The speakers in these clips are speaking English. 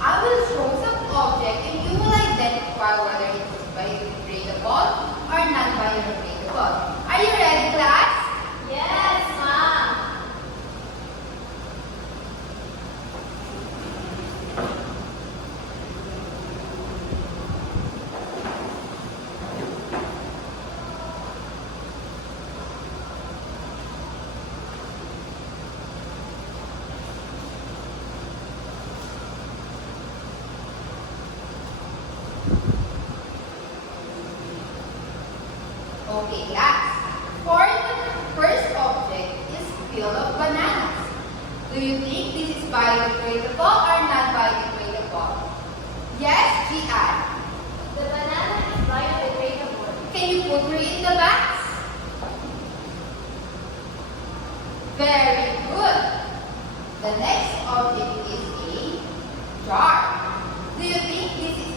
I will show some object and you will identify whether it is biodegradable or non-biodegradable. Are you ready, class? Yes, ma'am. Okay, class. For the first object is peel of bananas. Do you think this is biodegradable or non-biodegradable? Yes, Gian. The banana is biodegradable. Can you put her in the box? Very good. The next object is a jar. Do you think this is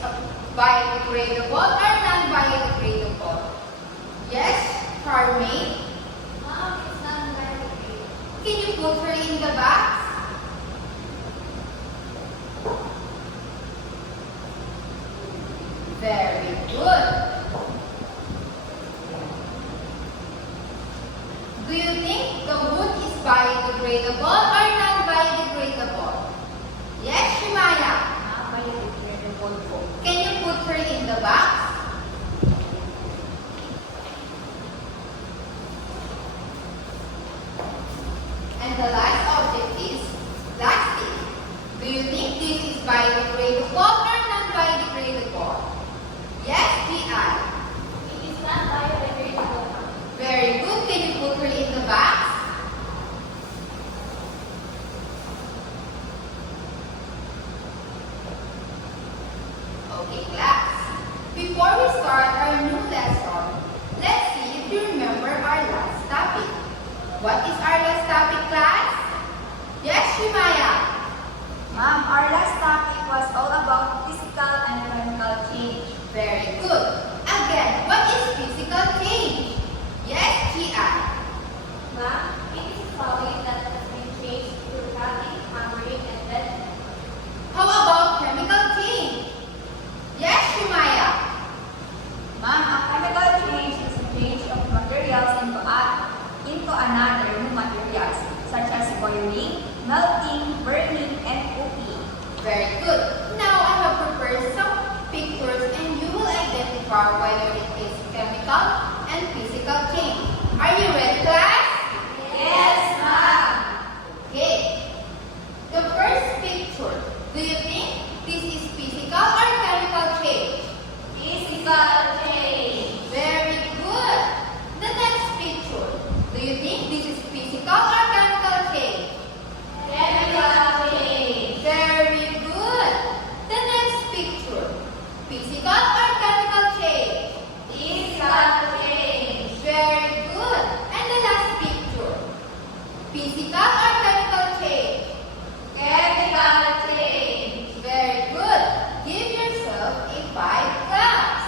biodegradable or non-biodegradable? Yes, Charmaine. Mom, it's not biodegradable. Can you put her in the box? Very good. Do you think the wood is biodegradable or non-biodegradable? Yes, Shimaya. Biodegradable po. Can you put her in the box? And the last object is plastic. Do you think this is biodegradable or non-biodegradable? Yes, G.I. It is not biodegradable. Very good. Can you put her in the box? Okay, class. Before we start our new lesson, let's see if you remember our last topic. What is our last topic, class? Yes, Shimaya. Ma'am, our last topic was all about physical and chemical change. Very good. Again, what is physical change? Yes, G.I. Ma'am, it is a fluid that has been changed through cutting, hammering, and bending. How about chemical change? Yes, Shimaya. Ma'am, a chemical change is a change of materials into another new materials, such as boiling, melting, burning, and cooking. Very good. Now I have prepared some pictures and you will identify whether it is chemical and physical change. Are you ready, class? Yes, ma'am. Okay. The first picture. Do you think this is physical or chemical change? Physical change. Very good. The next picture. Do you think this is physical or chemical change? Chemical change. Very good. The next picture. Physical or chemical change? Physical change. Very good. And the last picture. Physical or chemical change? Chemical change. Very good. Give yourself a 5 claps.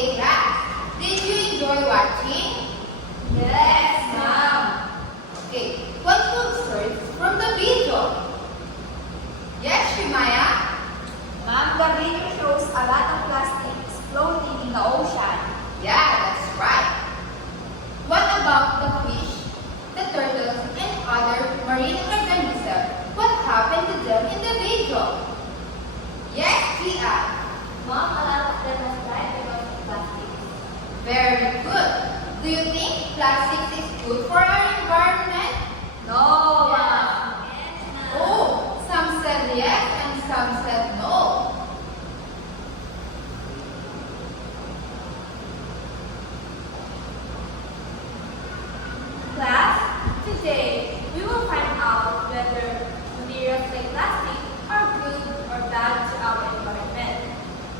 Okay, class. Did you enjoy watching? Yes, ma'am. Okay, what you observed from the video? Yes, Shrimaya? Ma'am, the video shows a lot of plastics floating in the ocean. Yeah, that's right. What about the fish, the turtles, and other marine organisms? What happened to them in the video? Yes, Tia. Ma'am, a lot of them has died because of plastics. Very good. Do you think plastics is good for our environment? No, ma'am. Oh, some said yes and some said no. Class, today we will find out whether materials like plastic are good or bad to our environment.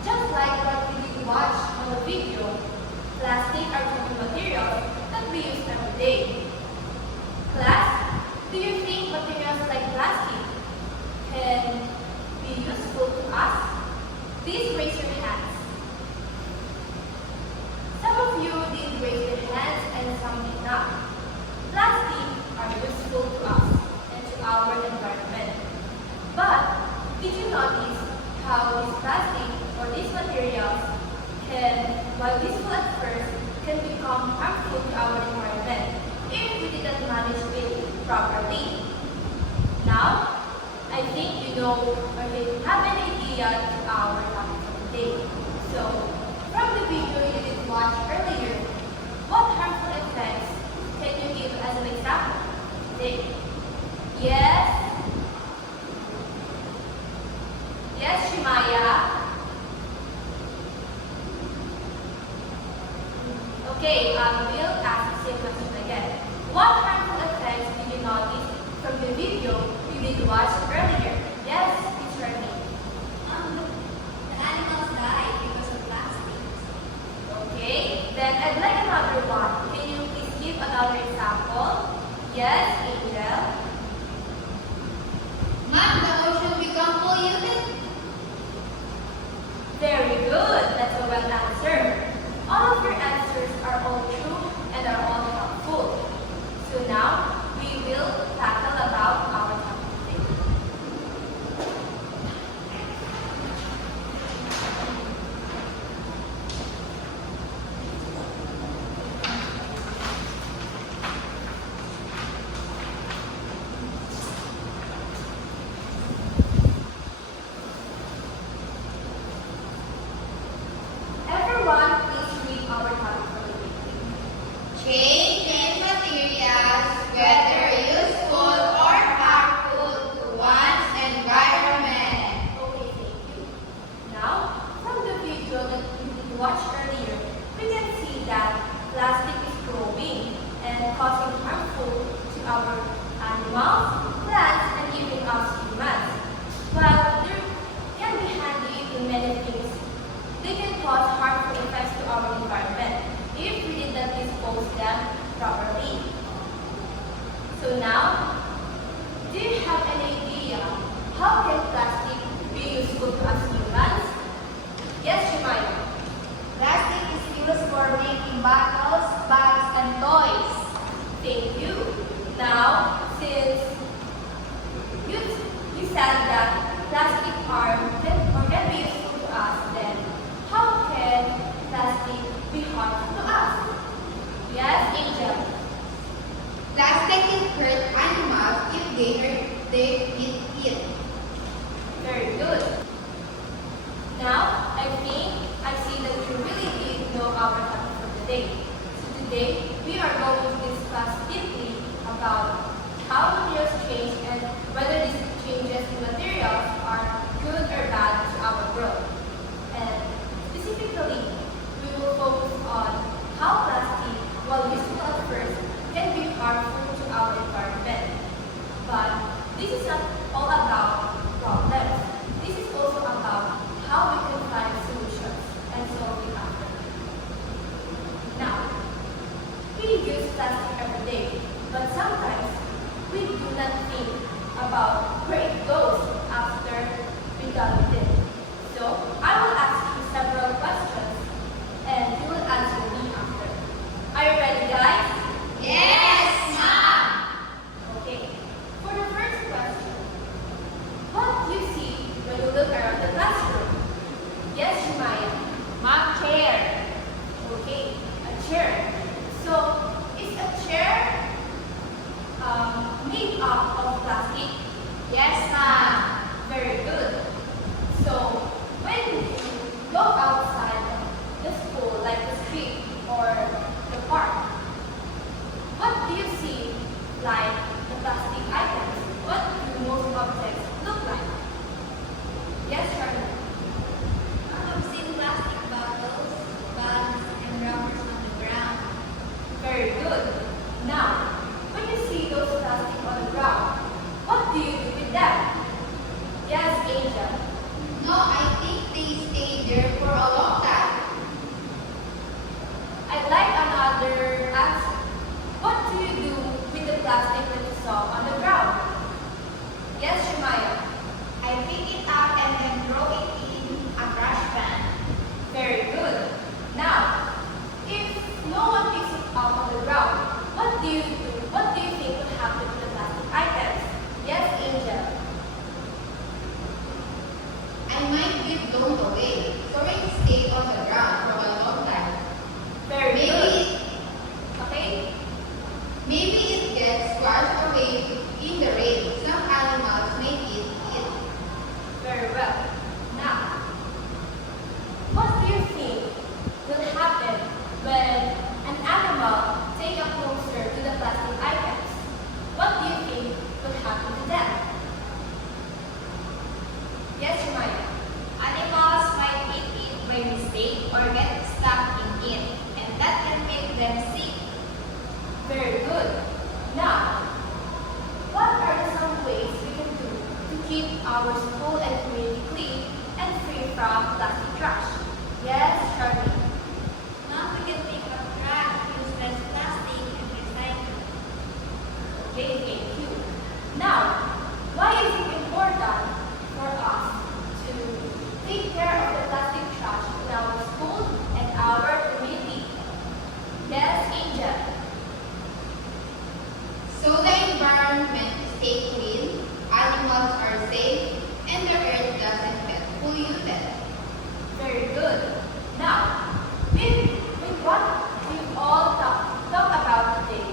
Just like what we did watch on the video, plastic are common materials that we use every day. Class, do you think materials like plastic can be useful to us? Please raise your hands. Some of you did raise your hands and some did not. Plastic are useful to us and to our environment. But did you notice how this plastic or these materials can, while useful at first, can become harmful to our environment if we didn't manage it properly? Now, I think you know or you have an idea to our topic for today. So, from the video you did watch earlier, what harmful effects can you give as an example today? Yes? Yes, Shimaya? Okay, we'll ask the same question again. What harmful effects did you notice from the video you did watch earlier? Yes, Teacher Lee. The animals die because of plastic. Okay, then I'd like another one. Can you please give another example? Yes, Angel. Ma'am, the ocean become polluted? Very good. That's a well answer. All of your answers are all true and are all helpful. So now, we will tackle about our topic today. Everyone, please read our topic for the day. Change in materials, whether useful or harmful to one's environment. Okay, thank you. Now, from the video that we watched earlier, we can see that plastic is growing and causing harmful to our animals, plants, and even us humans. While they can be handy in many things, they can cause harmful effects to our environment if we did not dispose them properly. So now, do you have an idea how can plastic be useful to us humans? Yes, Shimaya. Plastic is used for making bottles, bags, and toys. Thank you. Now, since you said that plastic are or can be useful to us, then how can plastic be harmful to us? Yes, Angel. Plastic can hurt animals if they eat it. Very good. Now, I think I see that you really did know our topic for today. So today, we are going to discuss deeply about how materials change and whether these changes in materials are good or bad to our world. And specifically, we will focus on how plastic, while useful at first, can be harmful to our environment. But this is not all about problems. This is also about how we can find solutions and solve it after. Now, we use plastic every day, but sometimes we do not think about where it goes after we done with it. So, I will ask you several questions, and made up of plastic? Yes, ma'am. Very good. So, when you go outside the school, like the street or the park, what do you see like the plastic items? What do most objects look like? Yes, Charlie. I've seen plastic bottles, bags, and rubbers on the ground. Very good. Now, when you see those plastic on the ground, what do you do with them? Yes, Angel. No, I think they stay there for a long time. I'd like another answer. What do you do with the plastic that you saw on the ground? Yes, Shemaya. I pick it up and then throw it in a trash can. Very good. Now, if no one picks it up on the ground, what do you do? What do you think will happen to the plastic items? Yes, Angel. I might be blown away, so it stayed on the ground for a long time. Very Maybe good. Okay? Maybe it gets washed away in the rain. Some animals may eat it. Very well. Now, what do you think will happen when an animal take up closer to the plastic items? What do you think will happen to them? Yes, Shemaya. Animals might eat it by mistake or get stuck in it, and that can make them sick. Very good. Now, what are some ways we can do to keep our school and community clean and free from plastic trash? Yes, Charlie. Now we can pick up trash, use less plastic, and recycle. Okay, thank you. Now, why is it important for us to take care of the plastic trash in our school and our community? Yes, Angel. So the environment stay clean, animals are safe, and the earth doesn't get polluted. Very good. Now, with what we've all talked about today,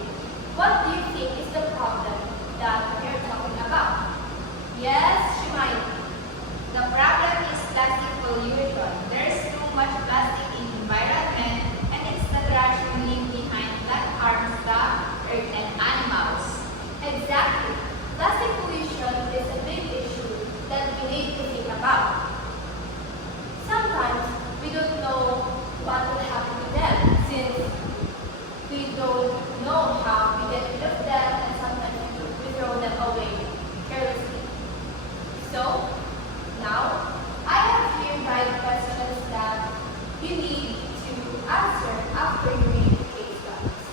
what do you think is the problem that we're talking about? Yes, Shemaya. The problem is plastic pollution. There's too much plastic in the environment, and it's the trash we leave behind that harms the earth and animals. Exactly. Plastic pollution is a big issue that we need to think about. Sometimes we don't know what will happen to them since we don't know how we get rid of them and sometimes we throw them away carelessly. So, now I have here 5 questions that you need to answer after you read the case studies.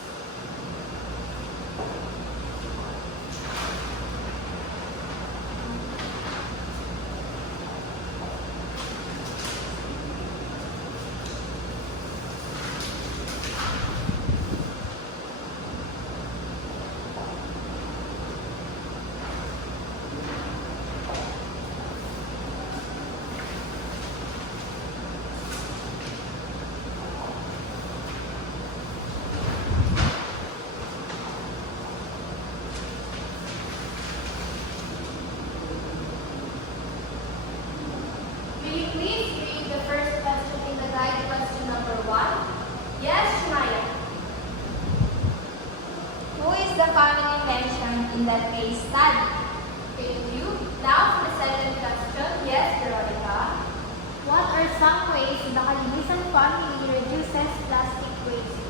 Will you please read the first question in the guide, question number 1? Yes, Shemaya. Who is the family mentioned in that case study? Thank you. Now for the second question. Yes, Veronica. What are some ways the Kalinisan family reduces plastic waste?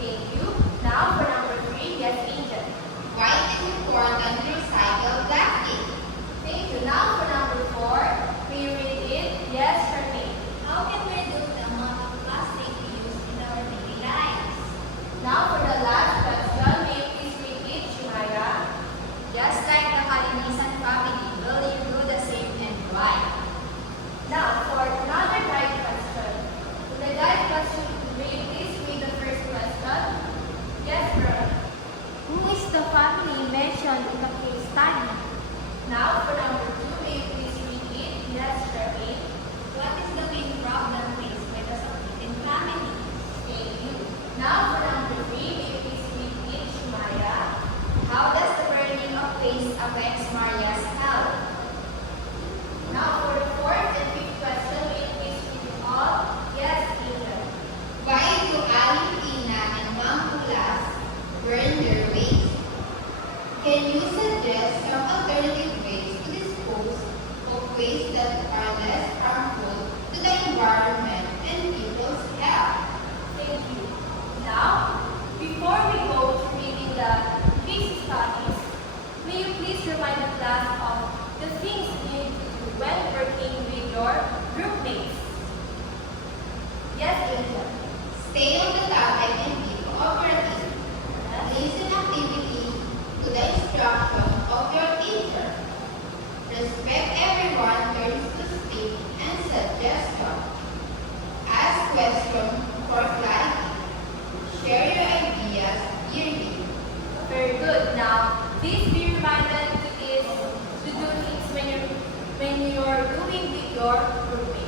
Thank you. Now for number 3. Yes, Angel. Why it is important to recycle plastic? Thank you. Now for number 4. Will you read it? Yes, Charmaine. How can we reduce the amount of plastic we use in our daily lives? Now for the last question. Will you please read it, Shemaya? Just like the Kalinisan family, will you do the same and why? Now for another guide question. In the guide question, will you please read the first question? Yes, Veronica. Who is the family mentioned in the case study? Now for number 2, may you please read it? Yes, Charmaine. What is the main problem faced by the Sakitin family? Thank you. Now for number 3, may you please read it, Shemaya? How does the burning of are less harmful to the environment and people's health. Thank you. Now, before we go to reading the case studies, may you please remind the class of the things you need to do when working with your group mates. Yes, Angel. Stay on the topic and be cooperative. Listen actively to the instruction of your teacher. Respect everyone turns to speak and suggestion. Ask questions for clarity. Share your ideas yearly. Very good. Now, please be reminded to do things when you're doing with your group mates.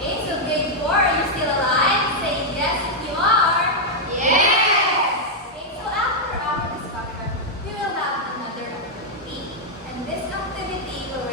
Okay, so grade 4, are you still alive? Say yes if you are. Yes! Okay, so after our discussion, we will have another activity. And this activity will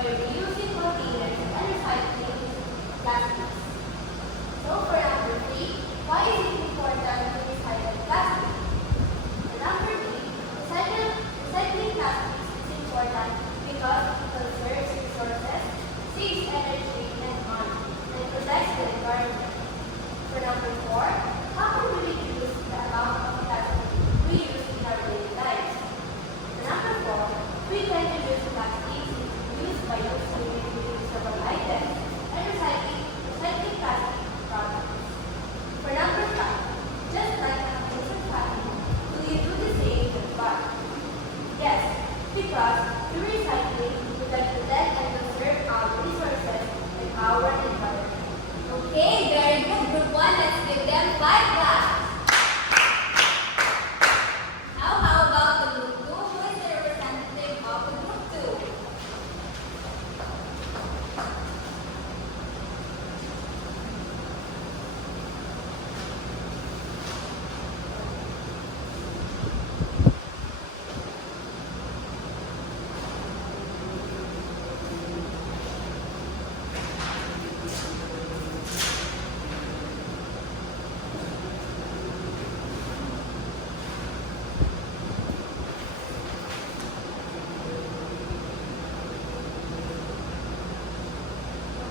by reusing containers and recycling plastics. So for number 3, why is it important to recycle plastic? For number 3, recycling plastics is important because it conserves resources, saves energy and money, and protects the environment. For number 4, how can we reduce the amount of plastic we use in our daily lives? For number 4, we can reduce plastics used by using reusable items and recycling plastic products. For number 5, just like an amazing family, will you do the same with what? Yes, because through recycling, we can protect and conserve our resources and our environment. Okay, very good. Group 1, let's give them 5 claps. Now, how about the group 2? Who is the representative of the group 2?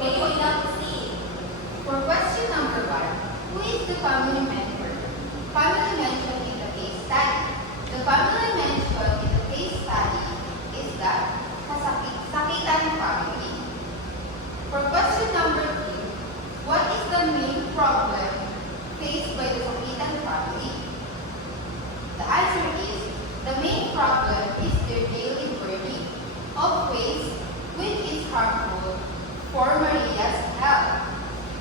Okay, we now proceed. For question number 1, who is the family member? Family mentioned in the case study. The family mentioned in the case study is the kasakitan family. For question number 3, what is the main problem faced by the Sakitan family? The answer is, the main problem is their daily burning of waste, which is harmful for Maria's health.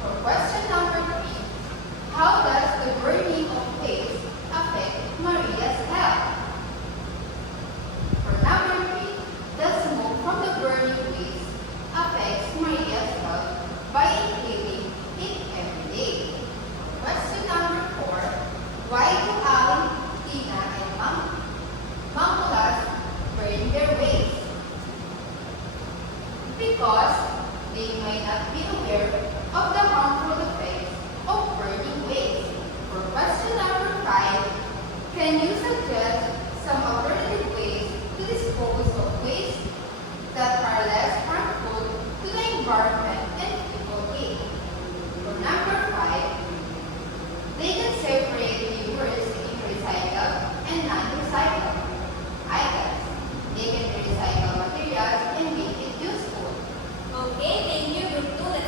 For question number 3, how does the burning of waste affect Maria's health? For number 3, the smoke from the burning waste affects Maria's health by inhaling it every day. Question number 4, why do Alan, Tina, and Mangkulas burn their waste? Because they might not be aware of the harmful effects of burning waste. For question number 5, can you suggest some alternative ways to dispose of waste that are less harmful to the environment and people eat? For number 5, they can separate the waste into recycled and non-recycled items. They can recycle materials and make it useful. Okay, thank you. Group 2, let's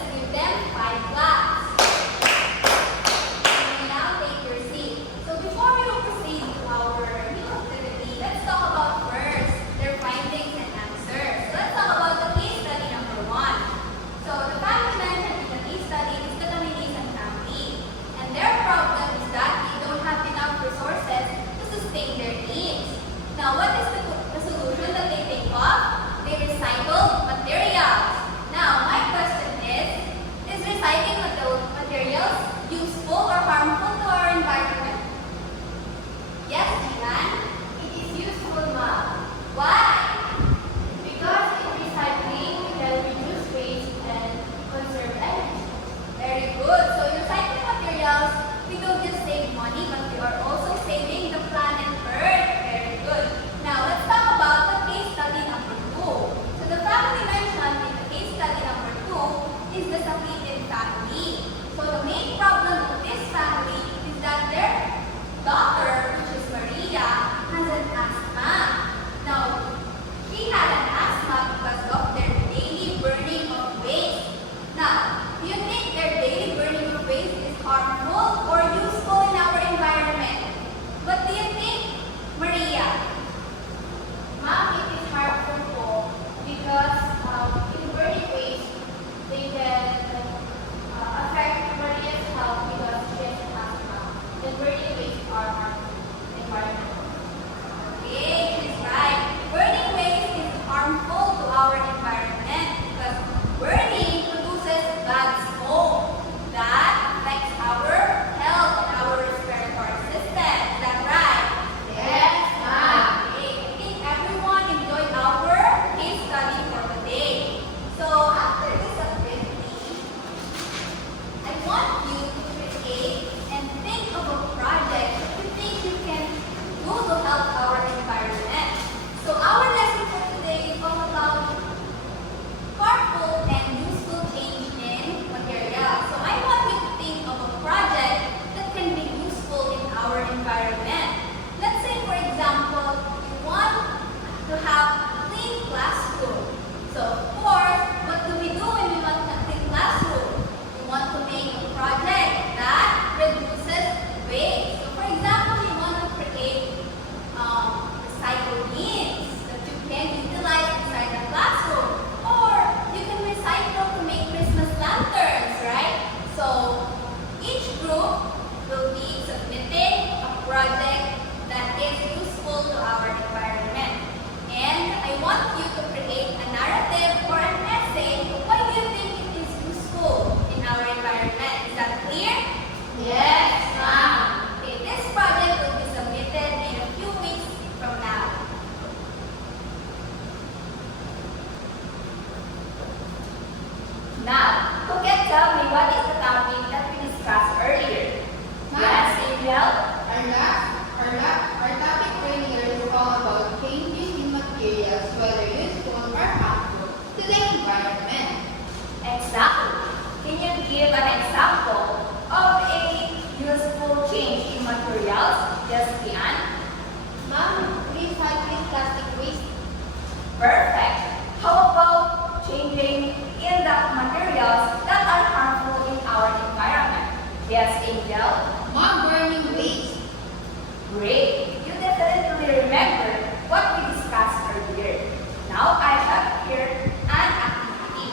So of course, what do we do when we want to clean classroom? We want to make a project that reduces waste. So for example, you want to create recycle bins that you can utilize inside the classroom. Or you can recycle to make Christmas lanterns, right? So each group will be submitting a project that is useful to our environment. And I want you to create a narrative or an essay. Why do you think it is useful in our environment? Is that clear? Yes, ma'am. Okay, this project will be submitted in a few weeks from now. Now, who can tell me what is the topic that we discussed earlier? Ma'am. Yes, Angel? Our topic earlier is all about changes in materials, whether useful or harmful to the environment. Exactly. Can you give an example of a useful change in materials? Yes, Kian? Ma'am, recycling plastic waste. Perfect. How about changing in the materials that are harmful in our environment? Yes, Angel? Mom, burning waste. Great. You definitely remember what we discussed earlier. Now I have here an activity.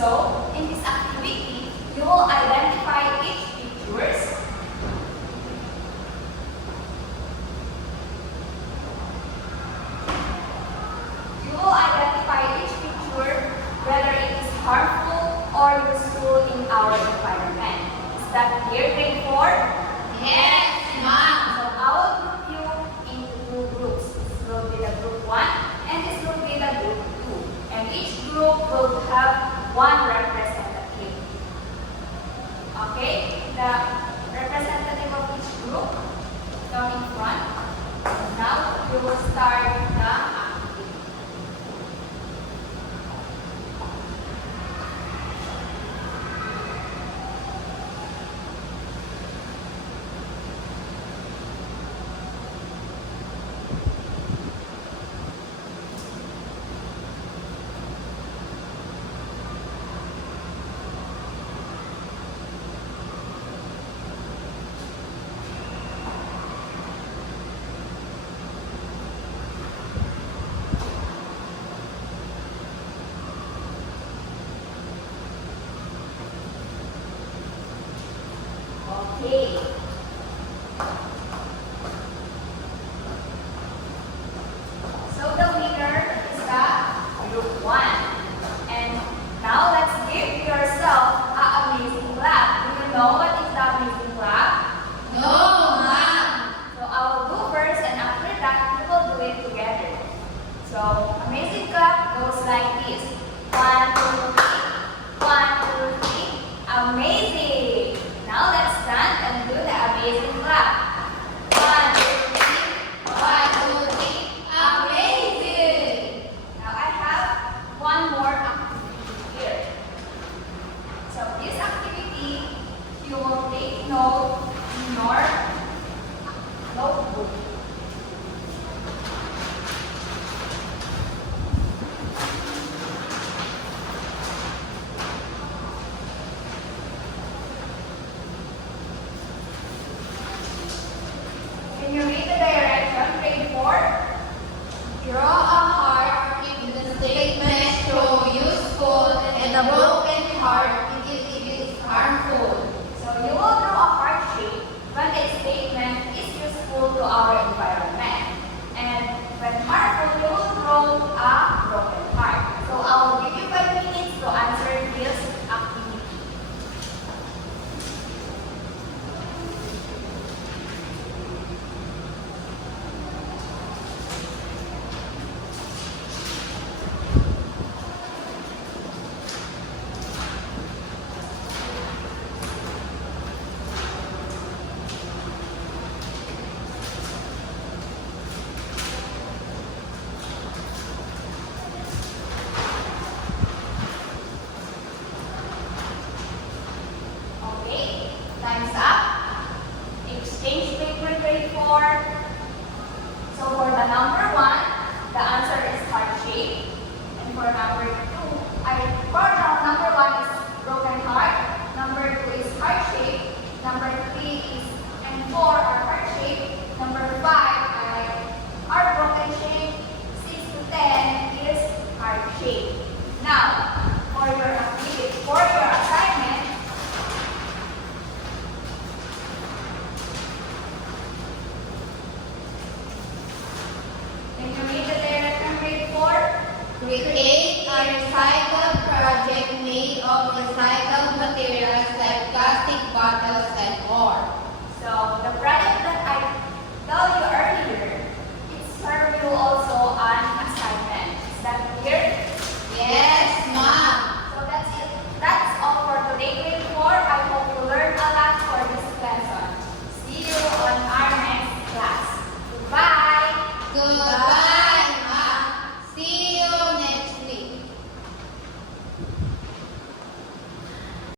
So, in this activity, you will identify each pictures. You will identify each picture whether it is harmful or useful in our environment. Is that clear, grade 4? Yes, ma'am. So I will group you into two groups. This will be the group 1 and this will be the group 2. And each group will have one representative. Okay? The representative of each group come in front. Now we will start the activity. Okay.